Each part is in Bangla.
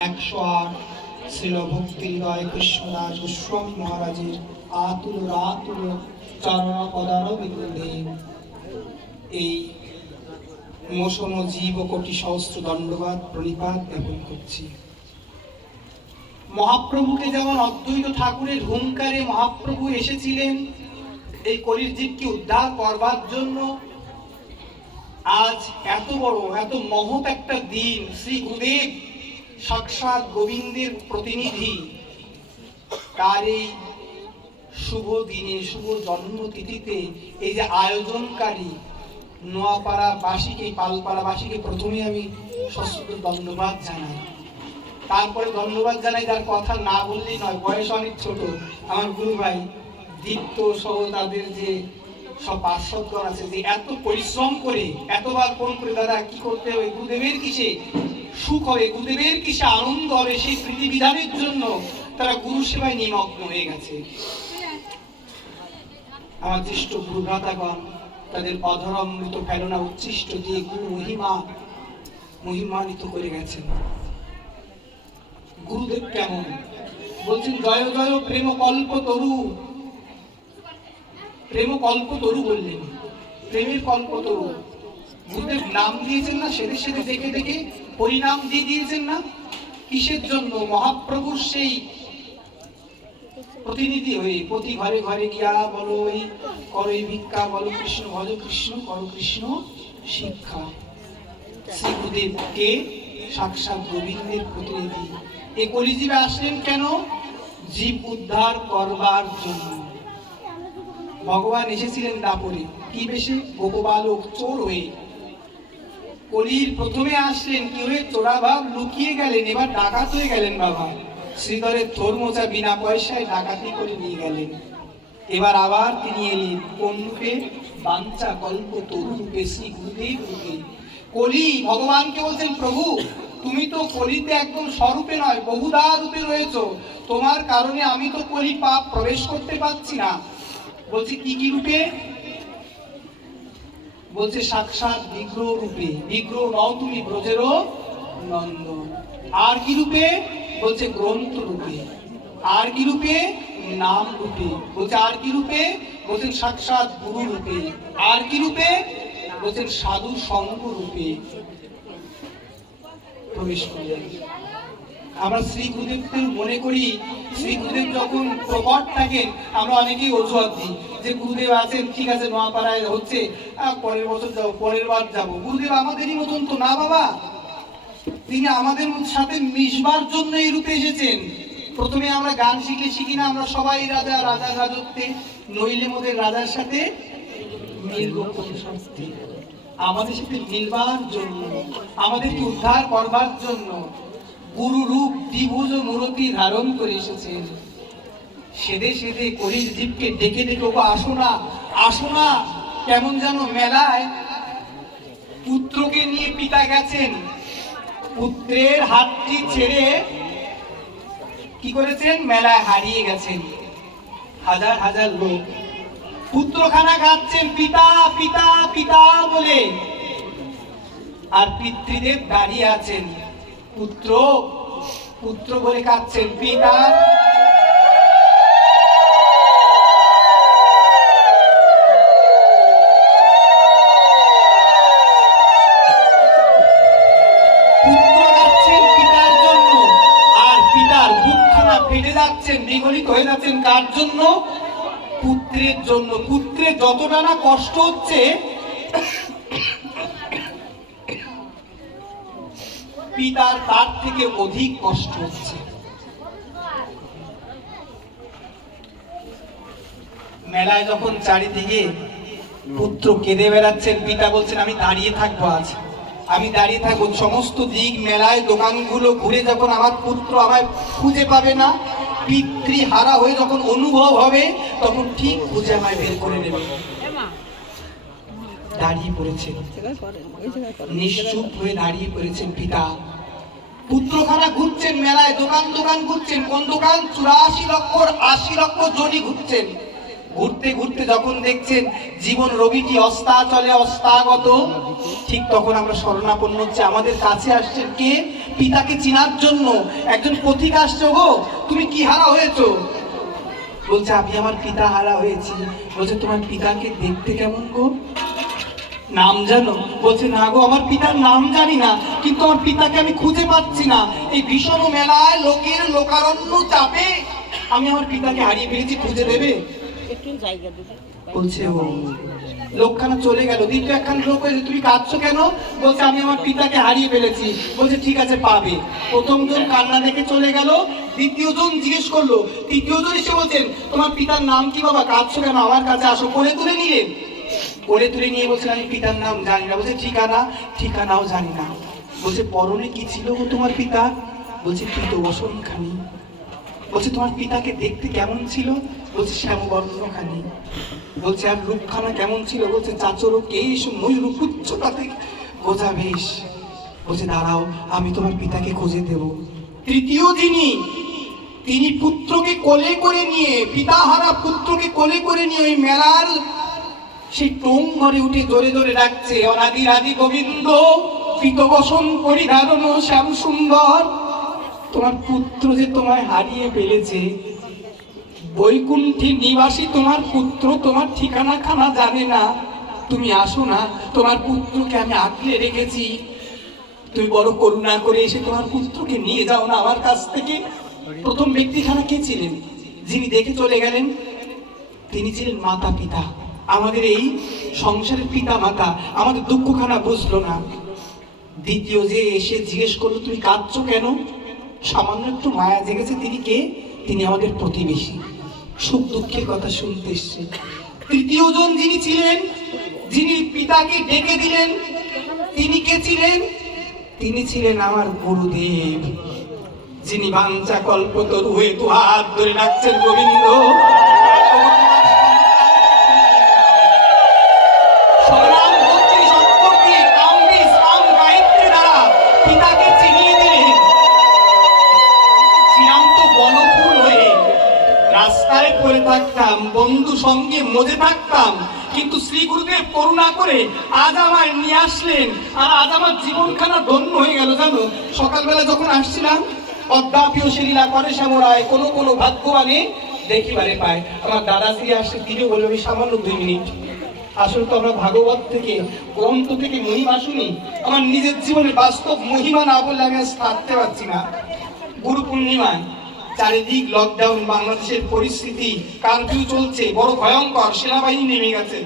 108 শ্রীল ভক্তিহৃদয় কৃষ্ণদাস গোস্বামী মহারাজের আতুল রাতুল চরণ পদার বিন্দে এই মৌসুম জীব কোটি সহস্র দণ্ডবাদ প্রণিপাত জ্ঞাপন করছি। মহাপ্রভুকে যেমন অদ্বৈত ঠাকুরের হুঙ্কারে মহাপ্রভু এসেছিলেন এই কলির জীবকে উদ্ধার করবার জন্য, আজ এত বড় এত মহৎ একটা দিন, শ্রী গুরুদেব সাক্ষাৎ গোবিন্দের প্রতিনিধি, তার এই শুভ দিনে শুভ জন্মতিথিতে এই যে আয়োজনকারী নোয়াপাড়াবাসীকে পালপাড়াবাসীকে প্রথমে আমি সশ্রদ্ধ ধন্যবাদ জানাই। তারপরে ধন্যবাদ জানাই যার কথা না বললেই নয়, বয়স অনেক ছোট, আমার গুরু ভাই দীপ্ত সহ তাদের যে সব পার্শ্বদগণ আছে, যে এত পরিশ্রম করে এতবার ফোন করে দাদা কি করতে হবে, গুরুদেবের কিসে সুখ হবে, গুরুদেবের কিসে আনন্দ হবে, সেই প্রীতিবিধানের জন্য তারা গুরু সেবায় নিমগ্ন হয়ে গেছে। আমার জ্যেষ্ঠ গুরু ভ্রাতাগণ তাদের অধরমৃত ফেলনা উচ্ছিষ্ট দিয়ে গুরু মহিমান্বিত করে গেছেন। গুরুদেব কেমন বলছেন, জয় জয় প্রেম কল্প তরু, প্রেম কল্প তরু বললেন, প্রেমের কল্প তরু। গুরুদেব নাম দিয়েছেন না, সেদে সেদে দেখে দেখে পরিণাম দিয়ে দিয়েছেন না। কিসের জন্য? মহাপ্রভুর সেই প্রতিনিধি হয়ে প্রতি ঘরে ঘরে গিয়া বলো এই করো এই ভিক্ষা, বলো কৃষ্ণ ভজ কৃষ্ণ করো কৃষ্ণ শিক্ষা। শ্রী গুরুদেবকে সাক্ষাৎ গোবিন্দের প্রতিনিধি এ কলিজীবে আসলেন কেন? জীব উদ্ধার করবার জন্য। ভগবান এসেছিলেন দাপরে কি বেশে? গোপবালক চোর হয়ে। কলির প্রথমে আসলেন কি হয়ে? চোরা ভাব লুকিয়ে গেলেন, এবার ডাকাত হয়ে গেলেন। বাবা শ্রীধরের থোর মোচা বিনা পয়সায় ডাকাতি করে নিয়ে গেলেন। এবার আবার তিনি এলেন কোন রূপে? বাঞ্ছা কল্প তরু রূপে, শ্রী গুরুদেব রূপে। কলি ভগবানকে বলছেন, প্রভু তুমি তো কলিতে একদম স্বরূপে নয় বহুধা রূপে রয়েছো, তোমার কারণে আমি তো কলি পাপ প্রবেশ করতে পারছি না। বলছে কি কি রূপে? বলছে সাক্ষাৎ বিগ্রহ রূপে। বিগ্রহ নও তুমি ব্রজেরও নন্দন। আর কি রূপে? বলছে গ্রন্থ রূপে। আর কি রূপে? নাম রূপে। বলছে আর কি রূপে? বলছেন সাক্ষাৎ গুরু রূপে। আর কি রূপে? বলছেন সাধু সঙ্গ রূপে প্রবেশ করলেন। আমরা শ্রী গুরুদেবকে মনে করি, শ্রী গুরুদেব যখন প্রকট থাকেন আমরা অনেকেই অজুহাত দিই যে গুরুদেব আছেন, ঠিক আছে নোয়াপাড়ায় হচ্ছে, পরের বছর যাবো, পরের বার যাবো। গুরুদেব আমাদেরই মতন তো না বাবা, তিনি আমাদের সাথে মিশবার জন্য এই রূপে এসেছেন। প্রথমে আমরা গান শিখলে শিখি না আমরা সবাই রাজা, রাজার রাজত্বে নইলে মোদের রাজার সাথে মিলব কোন শাস্তি। আমাদের সাথে মিলবার জন্য, আমাদেরকে উদ্ধার করবার জন্য গুরু রূপ দ্বিভুজ মূরতি ধারণ করে এসেছেন। সেদে সেদে কলির জীবকে ডেকে ডেকে ওগো আসো না, আসো না। কেমন যেন মেলায় পুত্রকে নিয়ে পিতা গেছেন, পুত্রের হাতটি ছেড়ে কি করেছেন? মেলায় হারিয়ে গেছেন। হাজার হাজার লোক পুত্রখানা গাচ্ছেন পিতা পিতা পিতা বলে, আর পিতৃদেব দাঁড়িয়ে আছেন, পুত্র পুত্র বলে কাঁদছেন। পিতা ফেটে যাচ্ছেন, বিগলিত হয়ে যাচ্ছেন। কার জন্য? পুত্রের জন্য। পুত্রের যতটা না কষ্ট হচ্ছে, পিতার তার থেকে অধিক কষ্ট হচ্ছে। মেলায় যখন চারিদিকে পুত্র কেঁদে বেড়াচ্ছেন, পিতা বলছেন আমি দাঁড়িয়ে থাকবো, আজ আমি দাঁড়িয়ে থাকবো। সমস্ত দিক মেলায় দোকানগুলো ঘুরে যখন আমার পুত্র আমায় খুঁজে পাবে না, পিতৃহারা হয়ে যখন অনুভব হবে, তখন ঠিক খুঁজে আমায় বের করে নেবে। দাঁড়িয়ে পড়েছেন, নিশ্চুপ হয়ে দাঁড়িয়ে পড়েছেন পিতা। পুত্রখানা ঘুরছেন মেলায়, দোকান দোকান ঘুরছেন। কোন দোকান? 84 লক্ষ 80 লক্ষ জনই ঘুরছেন। ঘুরতে ঘুরতে যখন দেখছেন জীবন রবিটি অস্তাচলে অস্তাগত, ঠিক তখন আমরা শরণাপন্ন হচ্ছে। আমাদের কাছে আসছেন কে? পিতাকে চিনার জন্য একজন পথিক আসছে। গো, তুমি কি হারা হয়েছো? বলছে আমি আমার পিতা হারা হয়েছি। বলছে তোমার পিতাকে দেখতে কেমন গো? নাম জানো? বলছে না গো, আমার পিতার নাম জানি না, কিন্তু আমার পিতাকে আমি খুঁজে পাচ্ছি না। এই ভীষণ মেলায় লোকের লোকারণ্য চাপে আমি আমার পিতাকে হারিয়ে ফেলেছি, খুঁজে দেবে? বলছে ও লোকখানা চলে গেল। দ্বিতীয় একখান লোক হয়েছে, তুমি কাঁদছো কেন? বলছে আমি আমার পিতাকে হারিয়ে ফেলেছি। বলছে ঠিক আছে, পাবে। প্রথম জন কান্না দেখে চলে গেল, দ্বিতীয় জন জিজ্ঞেস করলো, তৃতীয় জন এসে বলছেন তোমার পিতার নাম কি বাবা, কাঁদছো কেন, আমার কাছে আসো। কোলে তুলে নিলেন, কোলে তুলে নিয়ে বলছেন আমি পিতার নাম জানি না। বলছে ঠিকানা? ঠিকানাও জানি না। বলছে পরনে কি ছিল গো তোমার পিতা? বলছে পিত বসনখানি। বলছে তোমার পিতাকে দেখতে কেমন ছিল? বলছে শ্যামবর্ণখানি। বলছে আর রূপখানা কেমন ছিল? বলছে চাচর কেশ ময়ূর পুচ্ছটাতে গোজা বেশ। বলছে দাঁড়াও, আমি তোমার পিতাকে খুঁজে দেব। তৃতীয় যিনি, তিনি পুত্রকে কোলে করে নিয়ে, পিতাহারা পুত্রকে কোলে করে নিয়ে ওই মেলার সেই টোং ঘরে উঠে জোরে জোরে ডাকছে অনাদি রাধি গোবিন্দ পীতবসন পরিধারণ শ্যাম সুন্দর। তোমার পুত্র যে তোমায় হারিয়ে ফেলেছে, বৈকুণ্ঠে নিবাসী তোমার পুত্র তোমার ঠিকানা খানা জানে না। তুমি আসো না, তোমার পুত্রকে আমি আগলে রেখেছি। তুমি বড় করুণা করে এসে তোমার পুত্রকে নিয়ে যাও না আমার কাছ থেকে। প্রথম ব্যক্তিখানা কে ছিলেন? যিনি দেখে চলে গেলেন, তিনি ছিলেন মাতা পিতা, আমাদের এই সংসারের পিতা মাতা। আমাদের দুঃখখানা বুঝলো না। দ্বিতীয় যে এসে জিজ্ঞেস করলো তুমি কাঁদছো কেন, সামান্য একটু মায়া জেগেছে। তিনি কে? তিনি আমাদের প্রতিবেশী, সুখ দুঃখের কথা শুনতে এসছে। তৃতীয় জন যিনি ছিলেন, যিনি পিতাকে ডেকে দিলেন, তিনি কে ছিলেন? তিনি ছিলেন আমার গুরুদেব, যিনি বাঞ্ছা কল্পতরু হয়ে দু হাত ধরে ডাকছেন গোবিন্দ। রাস্তায় পড়ে থাকতাম, বন্ধু সঙ্গে মজে থাকতাম, কিন্তু শ্রী গুরুদেব করুণা করে আজ আমায় নিয়ে আসলেন, আর আজ আমার জীবনখানা ধন্য হয়ে গেল। জানো, সকালবেলা যখন আসছিলাম, অদ্যাপিও লীলা করে শ্যামরায় কোনো কোনো ভাগ্যবানে দেখিবারে পায়। আমার দাদাশ্রী আসছে, তিনি বলল আমি সামান্য 2 মিনিট। আসলে তো আমরা ভাগবত থেকে, গ্রন্থ থেকে মহিমা শুনি, আমার নিজের জীবনের বাস্তব মহিমা না বললে আমি আজ থাকতে পারছি না। গুরু পূর্ণিমায় চারিদিক লকডাউন, বাংলাদেশের পরিস্থিতি, কারফিউ চলছে, বড় ভয়ঙ্কর, সেনাবাহিনী নেমে গেছে।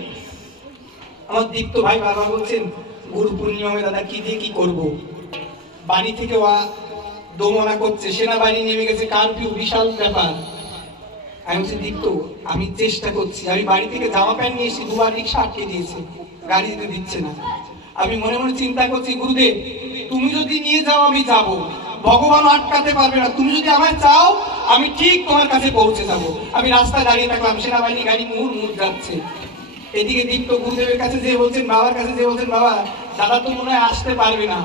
আমার দীপ্ত ভাই বাবা বলছেন গুরু পূর্ণিমায় দাদা কি দিয়ে কি করব, বাড়ি থেকে দোমনা করছে, সেনাবাহিনী নেমে গেছে, কারফিউ, বিশাল ব্যাপার। আমি বলছি দীপ্ত আমি চেষ্টা করছি, আমি বাড়ি থেকে জামা প্যান্ট নিয়ে এসে 2বার রিক্সা আটকে দিয়েছে, গাড়ি দিতে দিচ্ছে না। আমি মনে মনে চিন্তা করছি গুরুদেব তুমি যদি নিয়ে যাও আমি যাব, ভগবান আটকাতে পারবে না। তুমি যদি আমায় চাও আমি ঠিক তোমার কাছে পৌঁছে যাবো। আমি রাস্তায় দাঁড়িয়ে থাকলাম, সেনাবাহিনী গাড়ি মুহুর্মুহু যাচ্ছে। এদিকে দীপ্ত গুরুদেবের কাছে যে বলছেন, বাবার কাছে যে বলছেন বাবা দাদা তো মনে হয় আসতে পারবে না।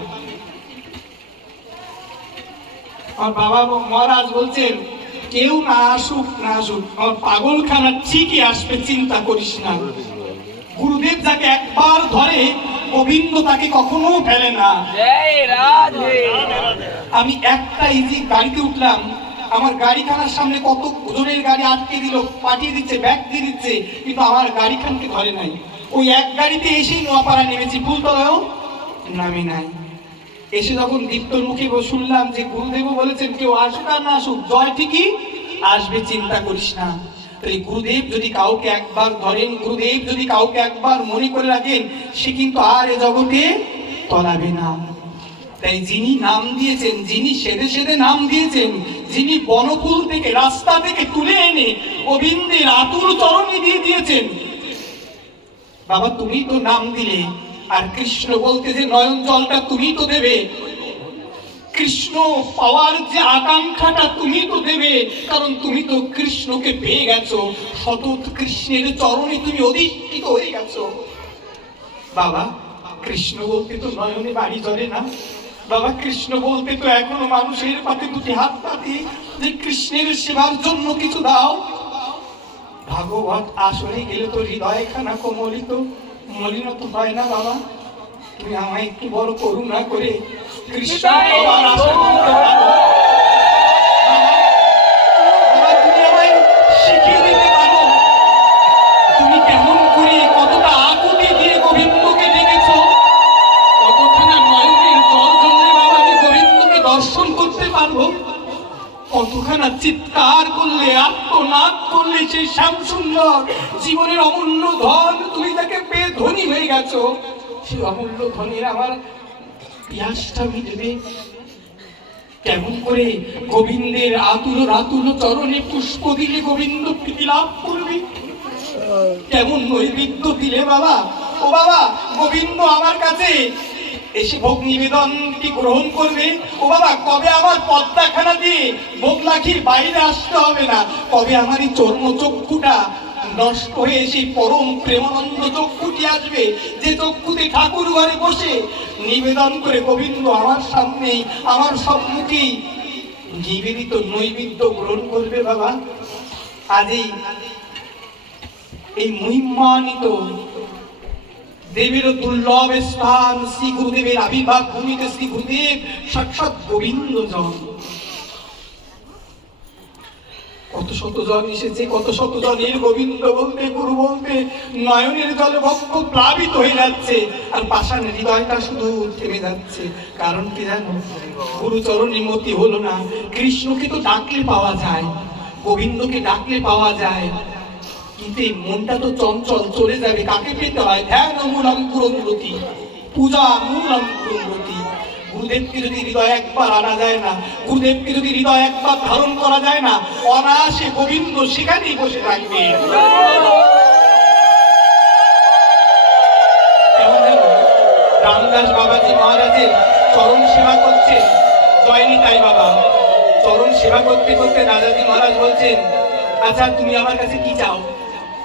আমার বাবা মহারাজ বলছেন কেউ না আসুক না আসুক, আমার পাগলখানা ঠিকই আসবে, চিন্তা করিস না। গুরুদেব যাকে একবার ধরে গোবিন্দ তাকে কখনো ফেলে না। আমি একটা ইজি গাড়িতে উঠলাম, আমার গাড়িখানার সামনে কত জনের গাড়ি আটকে দিল, পাঠিয়ে দিচ্ছে, ব্যাগ দিয়ে দিচ্ছে, কিন্তু আমার গাড়িখানকে ধরে নাই। ওই এক গাড়িতে এসেই নোয়াপাড়া নেমেছি, ফুলতলায়ও নামি নাই। এসে যখন দীপ্তর মুখে শুনলাম যে গুরুদেব বলেছেন কেউ আসুক আর না আসুক জয় ঠিকই আসবে, চিন্তা করিস না। তাই গুরুদেব যদি কাউকে একবার ধরেন, গুরুদেব যদি কাউকে একবার মনে করে রাখেন, সে কিন্তু আর এ জগতে তলাবে না। তাই যিনি নাম দিয়েছেন, যিনি সেদে সেদে নাম দিয়েছেন, যিনি বনফুল থেকে রাস্তা থেকে তুলে এনে গোবিন্দের আতুর চরণে দিয়ে দিয়েছেন, বাবা তুমি তো নাম দিলে, আর কৃষ্ণ বলতে যে নয়ন জলটা তুমি তো দেবে, কৃষ্ণ পাওয়ার যে আকাঙ্ক্ষাটা তুমি তো দেবে, কারণ তুমি তো কৃষ্ণকে পেয়ে গেছো, সতত কৃষ্ণের চরণে তুমি অধিষ্ঠিত হয়ে গেছো। বাবা কৃষ্ণ বলতে তো নয়নে বাড়ি জ্বলে না, বাবা কৃষ্ণ বলতে তো এখনো মানুষের পাতে 2টি হাত পাতি যে কৃষ্ণের সেবার জন্য কিছু দাও। ভাগবত আসরে গেলে তো হৃদয়খানা কোমলিত মলিনত হয় না বাবা? তুমি আমায় একটু বড় করুণা করে কৃষ্ণ বাবার আসরে দিতে পারো? বাবা, তুমি আমায় শিখিয়ে দিতে পারো তুমি কেমন করে কতটা আকুতি দিয়ে গোবিন্দকে ডেকেছো? কতখানা নয়নের জল জমলে বাবা আমি গোবিন্দকে দর্শন করতে পারবো? কতখানা চিৎকার করলে, আত্মনাদ করলে সেই শ্যামসুন্দর জীবনের অমূল্য ধন, তুমি তাকে পেয়ে ধনী হয়ে গেছো, সেই অমূল্য ধনের আমার পিয়াসটা মিটবে কেমন করে? গোবিন্দের আতুল আতুল চরণে পুষ্প দিলে গোবিন্দ প্রীতি লাভ করবে? কেমন নৈবেদ্য দিলে বাবা? ও বাবা, গোবিন্দ আমার কাছে এসে ভোগ নিবেদন কি গ্রহণ করবে? ও বাবা, কবে আমার পদ্মাখানা দিয়ে ভোগ লাখির বাইরে আসতে হবে না? কবে আমার এই চর্ম চক্ষুটা নষ্ট হয়ে সেই পরম প্রেমানন্দ চক্ষুটি আসবে, যে চক্ষুতে ঠাকুর ঘরে বসে নিবেদন করে গোবিন্দ আমার সামনেই, আমার সম্মুখেই নিবেদিত নৈবেদ্য গ্রহণ করবে বাবা? আজই এই মহিমান্বিত দেবের দুর্লভ স্থান শ্রী গুরুদেবের আবির্ভাব ভূমিতে শ্রী গুরুদেব সাক্ষাৎ গোবিন্দ জন। কত শত জন এসেছে, কত শত জনের গোবিন্দ বলতে, গুরু বলতে নয়নের জলে বক্ষ প্লাবিত হয়ে যাচ্ছে, আর পাষাণ হৃদয়টা শুধু থেমে যাচ্ছে। কারণ কি জানো? গুরুচরণে মতি হলো না। কৃষ্ণকে তো ডাকলে পাওয়া যায়, গোবিন্দকে ডাকলে পাওয়া যায়, কিন্তু এই মনটা তো চঞ্চল, চলে যাবে। কাকে পেতে হয়? ধ্যান মূলম পুরোন্নতি, পূজা মূলম পুরোন্নতি। গুরুদেবকে যদি হৃদয় একবার আনা যায় না, গুরুদেবকে যদি হৃদয় একবার ধারণ করা যায় না, অনায়াসে গোবিন্দ সেখানেই বসে থাকবে। কেমন জানো? রামদাস বাবাজি মহারাজের চরণ সেবা করছে জয়নিতাই বাবা। চরণ সেবা করতে করতে দাদাজি মহারাজ বলছেন, আচ্ছা তুমি আমার কাছে কি চাও?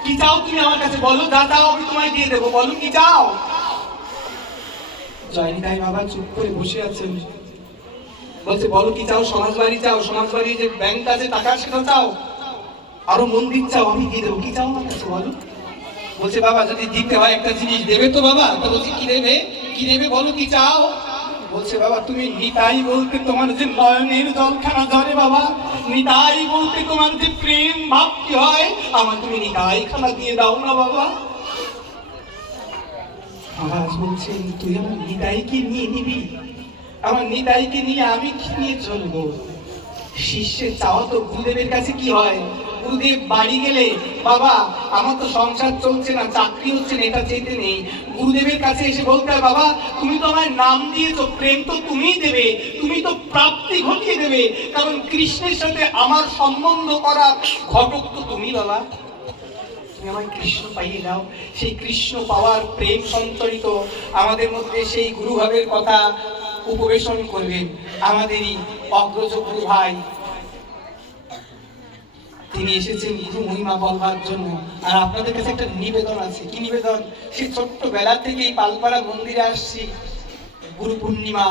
কি চাও তুমি আমার কাছে? বলো, যা চাও আমি তোমায় দিয়ে দেবো, বলো কি চাও? জয়নিতাই বাবা চুপ করে বসে আছেন। বলছে, বলো কি চাও? সমাজ বাড়ি চাও? সমাজ বাড়ি যে ব্যাংক আছে টাকা সেটা চাও? আরো মন্দির চাও? আমি দিয়ে দেবো। কি চাও আমার কাছে বলো? বলছে, বাবা যদি দিতে হয় একটা জিনিস দেবে তো বাবা? তো বলছি, কি দেবে? কি দেবে বলো, কি চাও? বলছে, বাবা তুমি নিতাই বলতে তোমার যে নয়নের জলখানা ঝরে বাবা, নিতাই বলতে তোমার যে প্রেম ভাবটি হয়, আমার তুমি নিতাই খানা দিয়ে দাও না বাবা। মহারাজ বলছেন, তুই আমার নিতাইকে নিয়ে নিবি? আমার নিতাইকে নিয়ে আমি কি নিয়ে চলবো? শিষ্যের চাওয়া তো গুরুদেবের কাছে কি হয়? গুরুদেব বাড়ি গেলে, বাবা আমার তো সংসার চলছে না, চাকরি হচ্ছে না, এটা চেতে নেই। গুরুদেবের কাছে এসে বলতে হয়, বাবা তুমি তো আমায় নাম দিয়েছো, প্রেম তো তুমিই দেবে, তুমি তো প্রাপ্তি ঘটিয়ে দেবে, কারণ কৃষ্ণের সাথে আমার সম্বন্ধ করা ঘটক তো তুমি বাবা। তুমি আমায় কৃষ্ণ পাইয়ে দাও। সেই কৃষ্ণ পাওয়ার প্রেম সঞ্চরিত আমাদের মধ্যে সেই গুরুভাবের কথা উপবেশন করবেন আমাদেরই অগ্রজ গুরু ভাই। তিনি এসেছেন গুরু মহিমা বলবার জন্য। আর আপনাদের কাছে একটা নিবেদন আছে। কি নিবেদন? সে ছোট্ট বেলা থেকেই পালপাড়া মন্দিরে আসছি, গুরু পূর্ণিমা,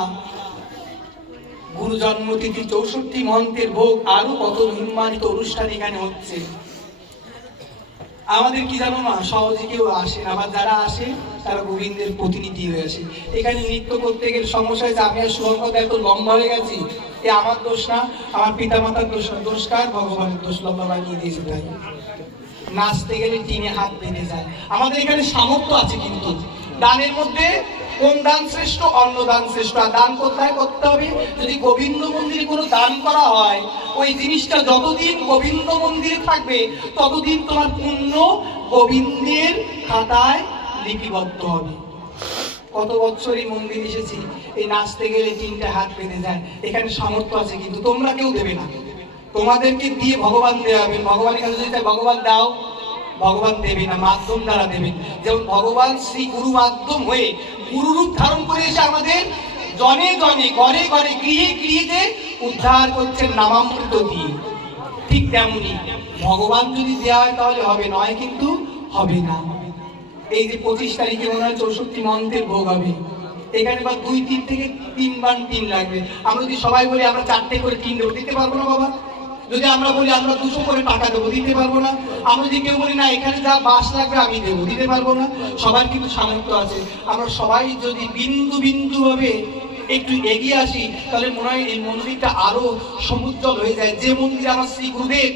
গুরু জন্মতিথি, 64 মহন্তের ভোগ, আরো কত মহিমান্বিত অনুষ্ঠান এখানে হচ্ছে। আমাদের কি জানো মা, সহজে কেউ আসে না, আবার যারা আসে তারা গোবিন্দের প্রতিনিধি হয়ে আসে। এখানে নৃত্য করতে গেলে সমস্যা হয়েছে, আমি আর শুভঙ্কর এত লম্বা হয়ে গেছি, এ আমার দোষ না, আমার পিতা মাতার দোষ না, দোষ কার? ভগবানের দোষ। লম্বা বানিয়ে দিয়েছে তাই। নাচতে গেলে টিনে হাত বেঁধে যায়। আমাদের এখানে সামর্থ্য আছে, কিন্তু দানের মধ্যে কোন দান শ্রেষ্ঠ? অন্ন দান শ্রেষ্ঠ। আর দান কোথায় করতে হবে? যদি গোবিন্দ মন্দিরে কোনো দান করা হয়, ওই জিনিসটা যতদিন গোবিন্দ মন্দিরে থাকবে ততদিন তোমার পুণ্য গোবিন্দের খাতায় লিপিবদ্ধ হবে। কত বছর এই মন্দির এসেছি, এই নাচতে গেলে 3টে হাত বেঁধে যায়। এখানে সামর্থ্য আছে, কিন্তু তোমরা কেউ দেবে না, তোমাদেরকে দিয়ে ভগবান দেওয়া হবে। ভগবানের কাছে যদি ভগবান দাও, ভগবান দেবে না, মাধ্যম দ্বারা দেবেন। যেমন ভগবান শ্রী গুরু মাধ্যম হয়ে গুরুরূপ ধারণ করে এসে আমাদের জনে জনে, ঘরে ঘরে, গৃহে গৃহে উদ্ধার করছেন নামামৃত দিয়ে। ঠিক তেমনি ভগবান যদি দেওয়া হয় তাহলে হবে, নয় কিন্তু হবে না। এই যে 25 তারিখে মনে হয় 64 মন্ত্রের ভোগ হবে, এখানে বা 2-3 থেকে 3 বার 3 লাগবে। আমরা যদি সবাই বলি আমরা 4টে করে 3 দেবো, দিতে পারবো না বাবা। যদি আমরা বলি আমরা 200 করে টাকা দেবো, দিতে পারবো না। আমরা যদি কেউ বলি না এখানে যা বাস লাগবে আমি দেবো, দিতে পারবো না। সবার কিন্তু সামর্থ্য আছে। আমরা সবাই যদি বিন্দু বিন্দু ভাবে একটু এগিয়ে আসি, তাহলে মনে হয় এই মন্দিরটা আরো সমুজ্জ্বল হয়ে যায়। যে মন্দিরে আমার শ্রী গুরুদেব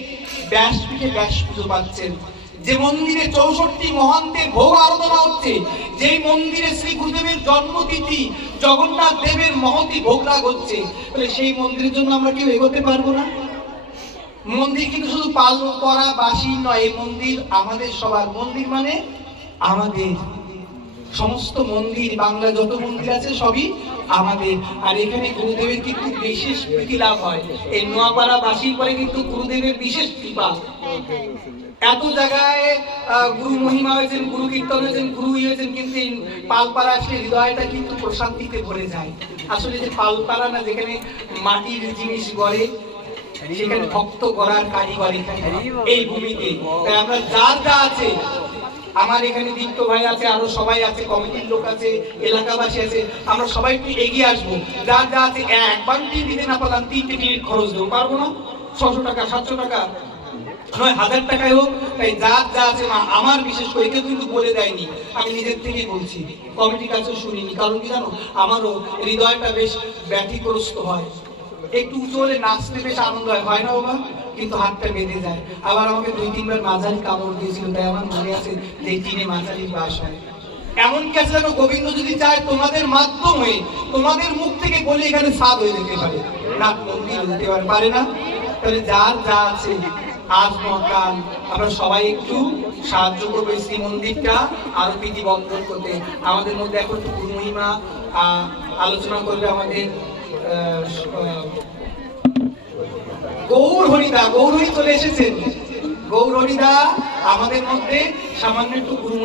ব্যাসপীঠে ব্যাস পুজো পাচ্ছেন, যে মন্দিরে 64 মহান্তের ভোগ আরাধনা হচ্ছে, যেই মন্দিরে শ্রী গুরুদেবের জন্মতিথি জগন্নাথ দেবের মহতি ভোগরাগ হচ্ছে, তাহলে সেই মন্দিরের জন্য আমরা কেউ এগোতে পারবো না? মন্দির কিন্তু শুধু পালন করা বাসী নয়, এই মন্দির আমাদের সবার। মন্দির মানে আমাদের সমস্ত মন্দির, বাংলা যত মন্দির আছে সবই আমাদের। আর এখানে গুরুদেবের কিন্তু বিশেষ প্রীতি লাভ হয়। এই নোয়াপাড়া বাসীর পরে কিন্তু গুরুদেবের বিশেষ কৃপা। এত জায়গায় গুরু মহিমা হয়েছেন, গুরু কীর্তন হয়েছেন, গুরু হয়েছেন, কিন্তু এই পালপাড়া আসলে হৃদয়টা কিন্তু প্রশান্তিতে ভরে যায়। আসলে যে পালপাড়া না, যেখানে মাটির জিনিস গড়ে, সেখানে ভক্ত গড়ার কারিগর এখানে এই ভূমিতে। তাই আমরা যার যা আছে, আমার এখানে দীপ্ত ভাই আছে, আরো সবাই আছে, কমিটির লোক আছে, এলাকাবাসী আছে, আমরা সবাই একটু এগিয়ে আসবো। যার যা আছে, একবার দিতে না পারলাম 3টে টিকিট খরচ দেবো, পারবো না? 600 টাকা 700 টাকা নয় 1000 টাকায় হোক। তাই যার যা আছে, আমার বিশেষ করে কেউ কিন্তু বলে দেয়নি, আমি নিজের থেকেই বলছি, কমিটির কাছে শুনিনি। কারণ কি জানো, আমারও হৃদয়টা বেশ ব্যথিগ্রস্ত হয়। একটু উঁচু হলে নাচতে বেশ আনন্দ হয়, হয় না বাবা? কিন্তু হাতটা বেঁধে যায়। আবার আমাকে 2-3 বার মাঝারি কামড় দিয়েছিল, তাই আমার মনে আছে যে টিনে মাঝারির বাস হয়। এমন কি আছে জানো, গোবিন্দ যদি চায় তোমাদের মাধ্যমে, তোমাদের মুখ থেকে বলে এখানে স্বাদ হয়ে যেতে পারে, না মন্দির হতে পারে না? তাহলে যার যা আছে, আজ মহাকাল আমরা সবাই একটু সাহায্য করবো শ্রী মন্দিরটা আরো প্রীতিবন্ধন করতে। আমাদের মধ্যে এখন একটু গুরু মহিমা আলোচনা করবে আমাদের গৌর হরিদা। গৌর হরি চলে এসেছেন। গৌর হরিদা আমাদের মধ্যে সামান্য একটু গুরু